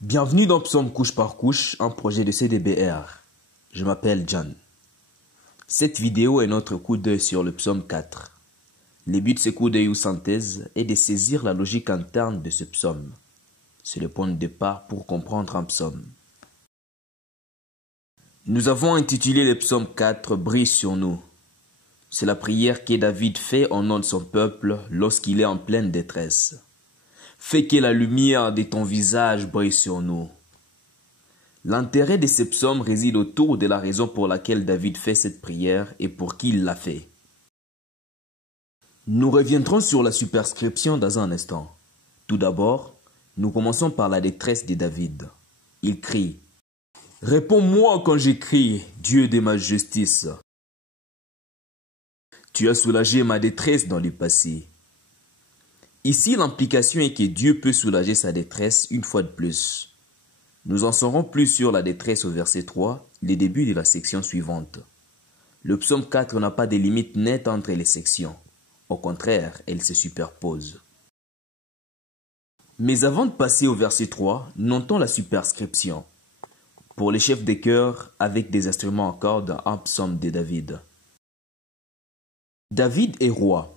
Bienvenue dans Psaume couche par couche, un projet de CDBR. Je m'appelle John. Cette vidéo est notre coup d'œil sur le psaume 4. Le but de ce coup d'œil ou synthèse est de saisir la logique interne de ce psaume. C'est le point de départ pour comprendre un psaume. Nous avons intitulé le psaume 4 « Brise sur nous ». C'est la prière que David fait au nom de son peuple lorsqu'il est en pleine détresse. Fais que la lumière de ton visage brille sur nous. L'intérêt de ce psaume réside autour de la raison pour laquelle David fait cette prière et pour qui il l'a fait. Nous reviendrons sur la superscription dans un instant. Tout d'abord, nous commençons par la détresse de David. Il crie « Réponds-moi quand j'écris, Dieu de ma justice. Tu as soulagé ma détresse dans le passé. » Ici, l'implication est que Dieu peut soulager sa détresse une fois de plus. Nous en saurons plus sur la détresse au verset 3, le début de la section suivante. Le psaume 4 n'a pas de limite nette entre les sections. Au contraire, elles se superposent. Mais avant de passer au verset 3, notons la superscription. Pour les chefs des chœurs, avec des instruments en cordes, un psaume de David. David est roi.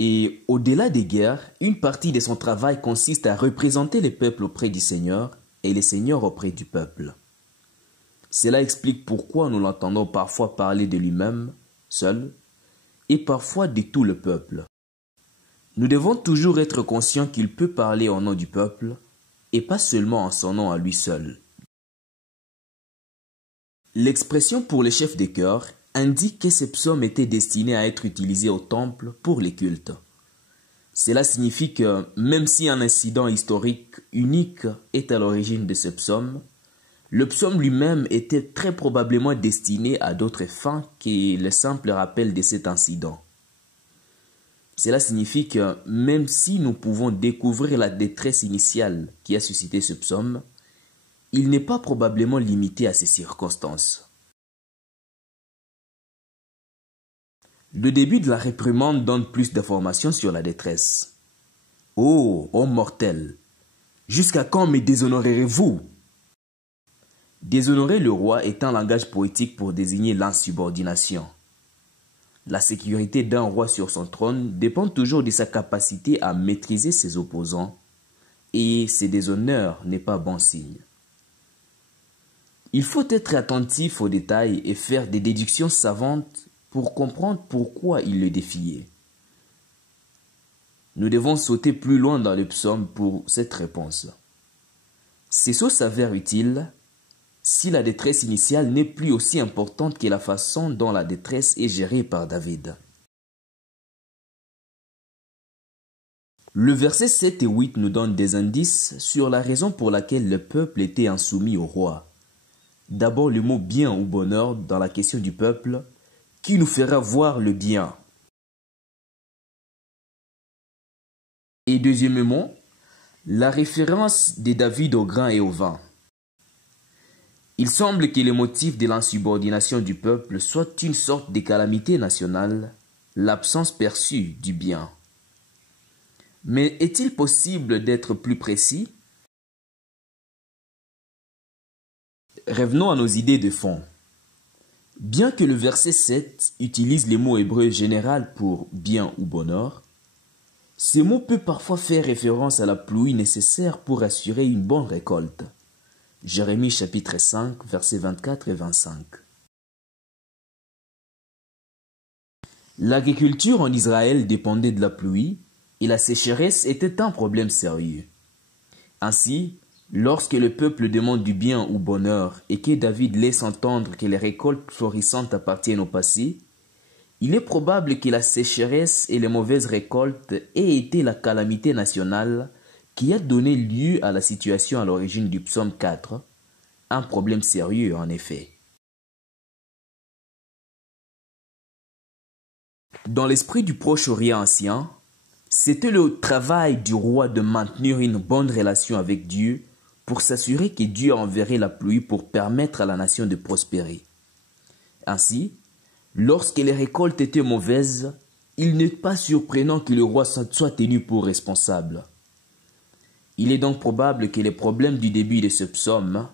Et au-delà des guerres, une partie de son travail consiste à représenter les peuples auprès du Seigneur et les seigneurs auprès du peuple. Cela explique pourquoi nous l'entendons parfois parler de lui-même, seul, et parfois de tout le peuple. Nous devons toujours être conscients qu'il peut parler au nom du peuple, et pas seulement en son nom à lui seul. L'expression pour les chefs des chœurs indique que ces psaumes étaient destinés à être utilisés au temple pour les cultes. Cela signifie que même si un incident historique unique est à l'origine de ce psaume, le psaume lui-même était très probablement destiné à d'autres fins que le simple rappel de cet incident. Cela signifie que même si nous pouvons découvrir la détresse initiale qui a suscité ce psaume, il n'est pas probablement limité à ces circonstances. Le début de la réprimande donne plus d'informations sur la détresse. « Oh, homme mortel, jusqu'à quand me déshonorerez-vous » Déshonorer le roi est un langage poétique pour désigner l'insubordination. La sécurité d'un roi sur son trône dépend toujours de sa capacité à maîtriser ses opposants, et ce déshonneur n'est pas bon signe. Il faut être attentif aux détails et faire des déductions savantes pour comprendre pourquoi il le défiait. Nous devons sauter plus loin dans le psaume pour cette réponse. Ces sauts s'avèrent utiles si la détresse initiale n'est plus aussi importante que la façon dont la détresse est gérée par David. Le verset 7 et 8 nous donnent des indices sur la raison pour laquelle le peuple était insoumis au roi. D'abord le mot « bien » ou « bonheur » dans la question du peuple, qui nous fera voir le bien. Et deuxièmement, la référence de David au grain et au vin. Il semble que le motif de l'insubordination du peuple soit une sorte de calamité nationale, l'absence perçue du bien. Mais est-il possible d'être plus précis? Revenons à nos idées de fond. Bien que le verset 7 utilise les mots hébreux général pour bien ou bonheur, ce mot peut parfois faire référence à la pluie nécessaire pour assurer une bonne récolte. Jérémie chapitre 5, versets 24 et 25. L'agriculture en Israël dépendait de la pluie et la sécheresse était un problème sérieux. Ainsi, lorsque le peuple demande du bien ou bonheur et que David laisse entendre que les récoltes florissantes appartiennent au passé, il est probable que la sécheresse et les mauvaises récoltes aient été la calamité nationale qui a donné lieu à la situation à l'origine du psaume 4, un problème sérieux en effet. Dans l'esprit du Proche-Orient ancien, c'était le travail du roi de maintenir une bonne relation avec Dieu pour s'assurer que Dieu enverrait la pluie pour permettre à la nation de prospérer. Ainsi, lorsque les récoltes étaient mauvaises, il n'est pas surprenant que le roi soit tenu pour responsable. Il est donc probable que les problèmes du début de ce psaume,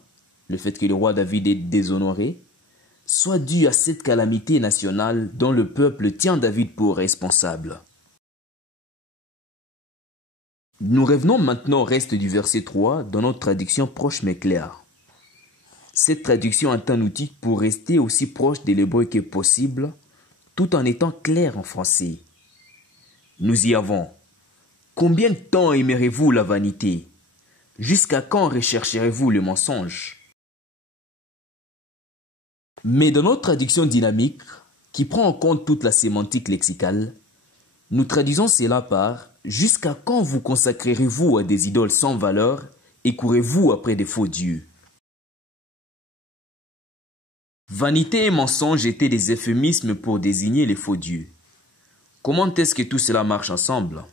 le fait que le roi David est déshonoré, soient dus à cette calamité nationale dont le peuple tient David pour responsable. Nous revenons maintenant au reste du verset 3 dans notre traduction proche mais claire. Cette traduction est un outil pour rester aussi proche de l'hébreu que possible, tout en étant clair en français. Nous y avons. Combien de temps aimerez-vous la vanité? Jusqu'à quand rechercherez-vous le mensonge? Mais dans notre traduction dynamique, qui prend en compte toute la sémantique lexicale, nous traduisons cela par « Jusqu'à quand vous consacrerez-vous à des idoles sans valeur et courez-vous après des faux dieux ?» Vanité et mensonge étaient des euphémismes pour désigner les faux dieux. Comment est-ce que tout cela marche ensemble?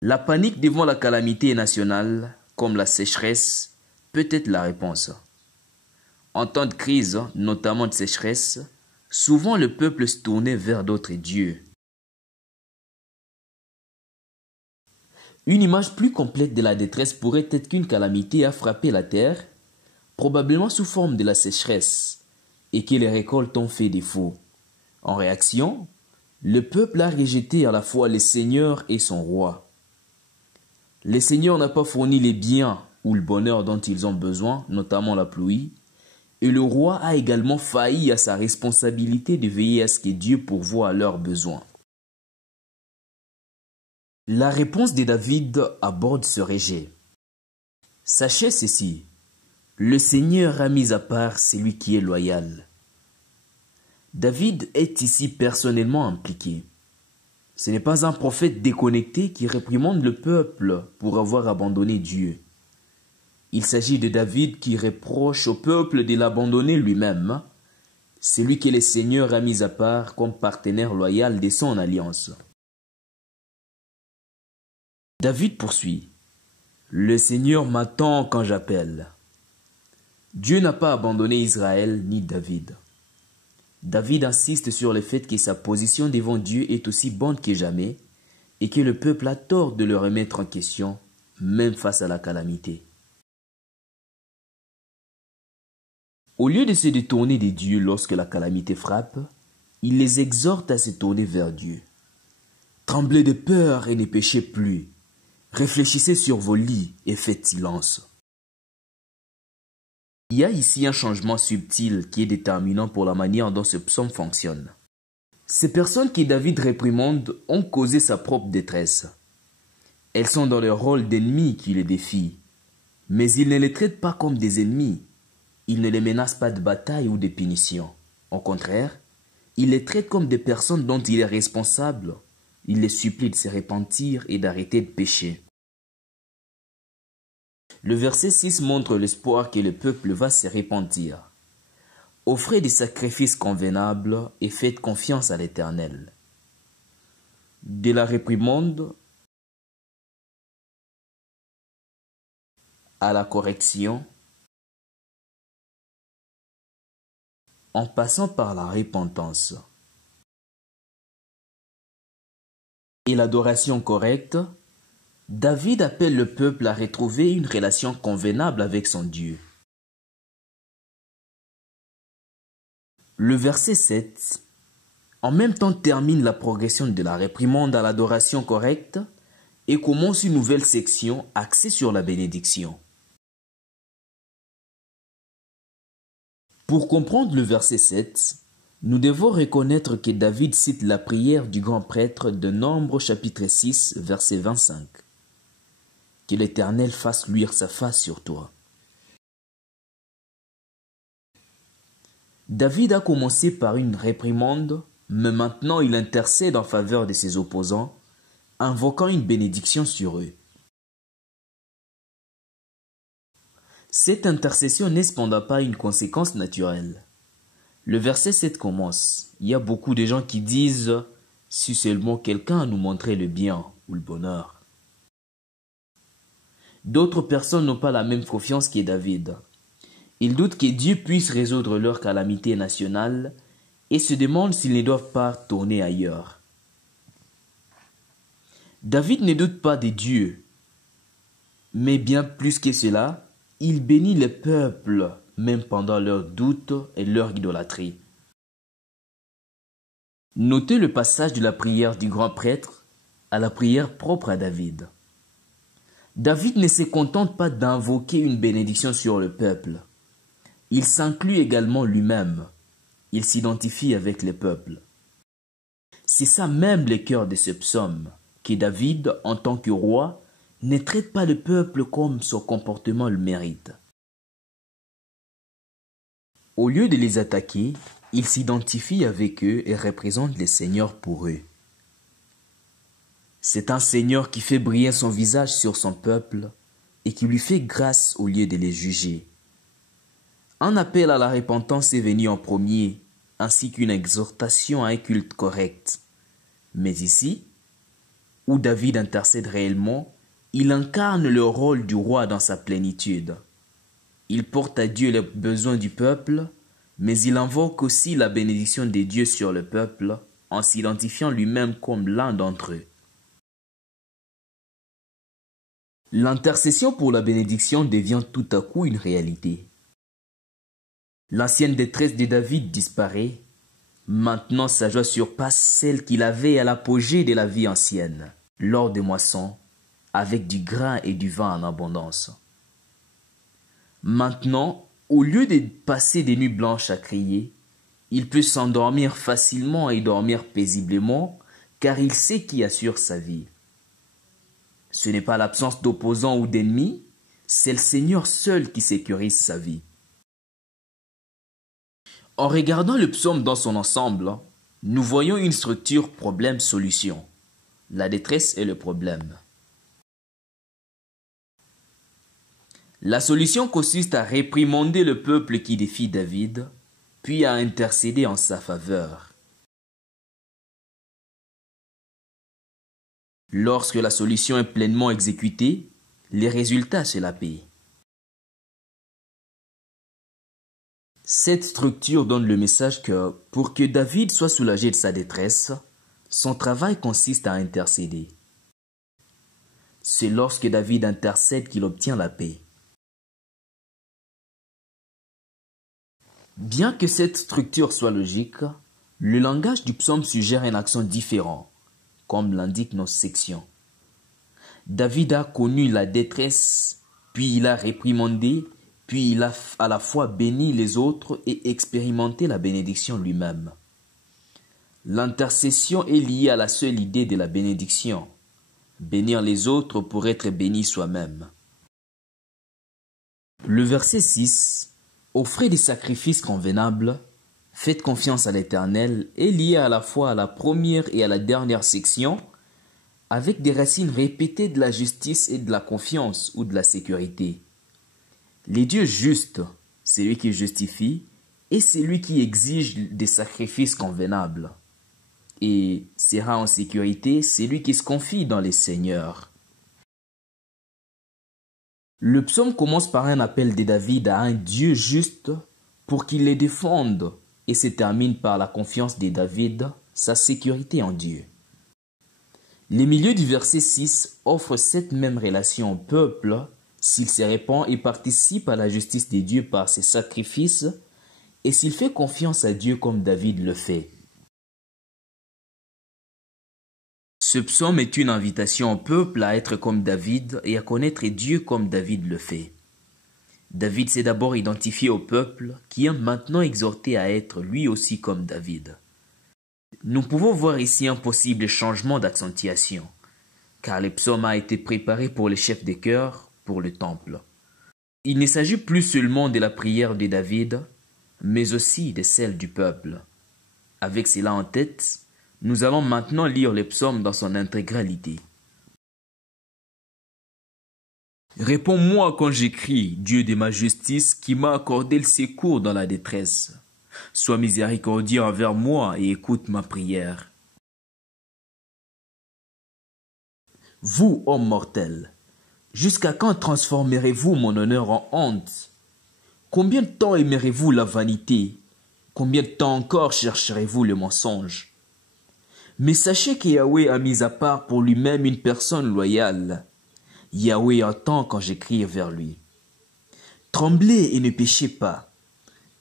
La panique devant la calamité nationale, comme la sécheresse, peut être la réponse. En temps de crise, notamment de sécheresse, souvent le peuple se tournait vers d'autres dieux. Une image plus complète de la détresse pourrait être qu'une calamité a frappé la terre, probablement sous forme de la sécheresse, et que les récoltes ont fait défaut. En réaction, le peuple a rejeté à la fois le Seigneur et son roi. Le Seigneur n'a pas fourni les biens ou le bonheur dont ils ont besoin, notamment la pluie, et le roi a également failli à sa responsabilité de veiller à ce que Dieu pourvoie à leurs besoins. La réponse de David aborde ce rejet. Sachez ceci, le Seigneur a mis à part celui qui est loyal. David est ici personnellement impliqué. Ce n'est pas un prophète déconnecté qui réprimande le peuple pour avoir abandonné Dieu. Il s'agit de David qui reproche au peuple de l'abandonner lui-même, celui que le Seigneur a mis à part comme partenaire loyal de son alliance. David poursuit. Le Seigneur m'attend quand j'appelle. Dieu n'a pas abandonné Israël ni David. David insiste sur le fait que sa position devant Dieu est aussi bonne que jamais et que le peuple a tort de le remettre en question, même face à la calamité. Au lieu de se détourner des dieux lorsque la calamité frappe, il les exhorte à se tourner vers Dieu. Tremblez de peur et ne péchez plus. Réfléchissez sur vos lits et faites silence. Il y a ici un changement subtil qui est déterminant pour la manière dont ce psaume fonctionne. Ces personnes que David réprimande ont causé sa propre détresse. Elles sont dans le rôle d'ennemis qui les défient. Mais il ne les traite pas comme des ennemis. Il ne les menace pas de bataille ou de punition. Au contraire, il les traite comme des personnes dont il est responsable. Il les supplie de se repentir et d'arrêter de pécher. Le verset 6 montre l'espoir que le peuple va se repentir. Offrez des sacrifices convenables et faites confiance à l'Éternel. De la réprimande à la correction, en passant par la repentance et l'adoration correcte, David appelle le peuple à retrouver une relation convenable avec son Dieu. Le verset 7, en même temps, termine la progression de la réprimande à l'adoration correcte et commence une nouvelle section axée sur la bénédiction. Pour comprendre le verset 7, nous devons reconnaître que David cite la prière du grand prêtre de Nombre chapitre 6, verset 25. Que l'Éternel fasse luire sa face sur toi. David a commencé par une réprimande, mais maintenant il intercède en faveur de ses opposants, invoquant une bénédiction sur eux. Cette intercession n'est cependant pas une conséquence naturelle. Le verset 7 commence. Il y a beaucoup de gens qui disent « Si seulement quelqu'un nous montrait le bien ou le bonheur ». D'autres personnes n'ont pas la même confiance que David. Ils doutent que Dieu puisse résoudre leur calamité nationale et se demandent s'ils ne doivent pas tourner ailleurs. David ne doute pas de Dieu, Mais bien plus que cela, il bénit les peuples, même pendant leurs doutes et leur idolâtrie. Notez le passage de la prière du grand prêtre à la prière propre à David. David ne se contente pas d'invoquer une bénédiction sur le peuple. Il s'inclut également lui-même. Il s'identifie avec les peuples. C'est ça même le cœur de ce psaume, que David, en tant que roi, ne traite pas le peuple comme son comportement le mérite. Au lieu de les attaquer, il s'identifie avec eux et représente le Seigneur pour eux. C'est un Seigneur qui fait briller son visage sur son peuple et qui lui fait grâce au lieu de les juger. Un appel à la repentance est venu en premier, ainsi qu'une exhortation à un culte correct. Mais ici, où David intercède réellement, il incarne le rôle du roi dans sa plénitude. Il porte à Dieu les besoins du peuple, mais il invoque aussi la bénédiction de Dieu sur le peuple, en s'identifiant lui-même comme l'un d'entre eux. L'intercession pour la bénédiction devient tout à coup une réalité. L'ancienne détresse de David disparaît. Maintenant sa joie surpasse celle qu'il avait à l'apogée de la vie ancienne, lors des moissons, avec du grain et du vin en abondance. Maintenant, au lieu de passer des nuits blanches à crier, il peut s'endormir facilement et dormir paisiblement, car il sait qui assure sa vie. Ce n'est pas l'absence d'opposants ou d'ennemis, c'est le Seigneur seul qui sécurise sa vie. En regardant le psaume dans son ensemble, nous voyons une structure problème-solution. La détresse est le problème. La solution consiste à réprimander le peuple qui défie David, puis à intercéder en sa faveur. Lorsque la solution est pleinement exécutée, les résultats c'est la paix. Cette structure donne le message que, pour que David soit soulagé de sa détresse, son travail consiste à intercéder. C'est lorsque David intercède qu'il obtient la paix. Bien que cette structure soit logique, le langage du psaume suggère un accent différent, comme l'indiquent nos sections. David a connu la détresse, puis il a réprimandé, puis il a à la fois béni les autres et expérimenté la bénédiction lui-même. L'intercession est liée à la seule idée de la bénédiction, bénir les autres pour être béni soi-même. Le verset 6, « Offrez des sacrifices convenables, faites confiance à l'Éternel » est lié à la fois à la première et à la dernière section, avec des racines répétées de la justice et de la confiance ou de la sécurité. Les dieux justes, c'est lui qui justifie, et c'est lui qui exige des sacrifices convenables. Et sera en sécurité, c'est lui qui se confie dans les seigneurs. Le psaume commence par un appel de David à un Dieu juste pour qu'il les défende, et se termine par la confiance de David, sa sécurité en Dieu. Les milieux du verset 6 offrent cette même relation au peuple, s'il se répand et participe à la justice de Dieu par ses sacrifices, et s'il fait confiance à Dieu comme David le fait. Ce psaume est une invitation au peuple à être comme David et à connaître Dieu comme David le fait. David s'est d'abord identifié au peuple qui est maintenant exhorté à être lui aussi comme David. Nous pouvons voir ici un possible changement d'accentuation, car le psaume a été préparé pour les chefs des chœurs, pour le temple. Il ne s'agit plus seulement de la prière de David, mais aussi de celle du peuple. Avec cela en tête, nous allons maintenant lire le psaume dans son intégralité. Réponds-moi quand j'écris, Dieu de ma justice, qui m'a accordé le secours dans la détresse. Sois miséricordieux envers moi et écoute ma prière. Vous, hommes mortels, jusqu'à quand transformerez-vous mon honneur en honte? Combien de temps aimerez-vous la vanité? Combien de temps encore chercherez-vous le mensonge? Mais sachez que Yahweh a mis à part pour lui-même une personne loyale. Yahweh entend quand je crie vers lui. Tremblez et ne péchez pas.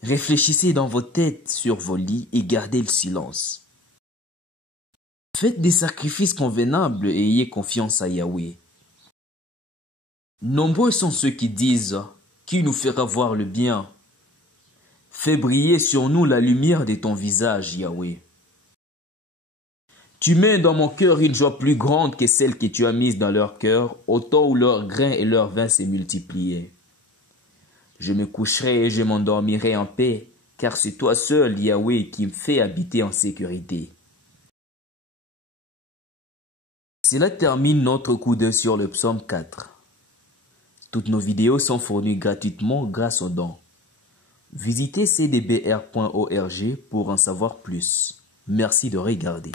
Réfléchissez dans vos têtes sur vos lits et gardez le silence. Faites des sacrifices convenables et ayez confiance à Yahweh. Nombreux sont ceux qui disent « Qui nous fera voir le bien ?» Fais briller sur nous la lumière de ton visage, Yahweh. Tu mets dans mon cœur une joie plus grande que celle que tu as mise dans leur cœur, au temps où leurs grains et leurs vins s'est multipliés. Je me coucherai et je m'endormirai en paix, car c'est toi seul, Yahweh, qui me fais habiter en sécurité. Cela termine notre coup d'œil sur le psaume 4. Toutes nos vidéos sont fournies gratuitement grâce aux dons. Visitez cdbr.org pour en savoir plus. Merci de regarder.